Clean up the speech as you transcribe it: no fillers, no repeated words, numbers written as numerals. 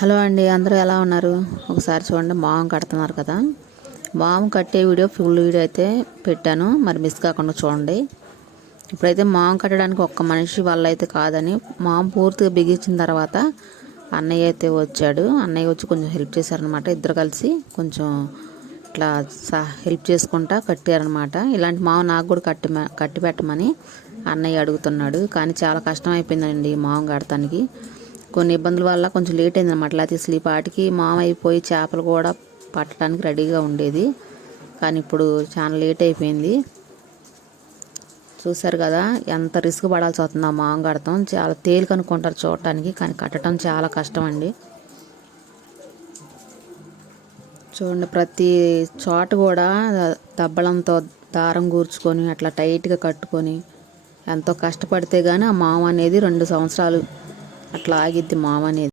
Hello అండి, అందరూ ఎలా ఉన్నారు? ఒకసారి చూడండి, మావం కడుతున్నారు కదా. మావం కట్టే వీడియో ఫుల్ వీడియో అయితే పెట్టాను, మరి మిస్ కాకుండా చూడండి. ఇప్పుడైతే మావం కట్టడానికి ఒక్క మనిషి వల్ల అయితే కాదని మావం పూర్తిగా బిగించిన తర్వాత అన్నయ్య అయితే వచ్చాడు. అన్నయ్య వచ్చి కొంచెం హెల్ప్ చేశారనమాట. ఇద్దరు కలిసి కొంచెం ఇట్లా హెల్ప్ చేసుకుంటా కట్టారనమాట. ఇలాంటి మావం నాకు కూడా కట్టి పెట్టమని అన్నయ్య అడుగుతున్నాడు. కానీ చాలా కష్టం అయిపోయిందండి మావం కడటానికి. కొన్ని ఇబ్బందుల వల్ల కొంచెం లేట్ అయింది అనమాట. లేకపోతే అసలు ఈ పాటికి మామ అయిపోయి చేపలు కూడా పట్టడానికి రెడీగా ఉండేది. కానీ ఇప్పుడు చాలా లేట్ అయిపోయింది. చూసారు కదా ఎంత రిస్క్ పడాల్సి వస్తుంది ఆ మామ కడతాం. చాలా తేలిక అనుకుంటారు చూడటానికి, కానీ కట్టడం చాలా కష్టం అండి. చూడండి, ప్రతి చోట కూడా దబ్బలంతో దారం కూర్చుకొని అట్లా టైట్గా కట్టుకొని ఎంతో కష్టపడితే కానీ ఆ మామ అనేది 2 సంవత్సరాలు అట్లా ఆగిద్ది మామ అనేది.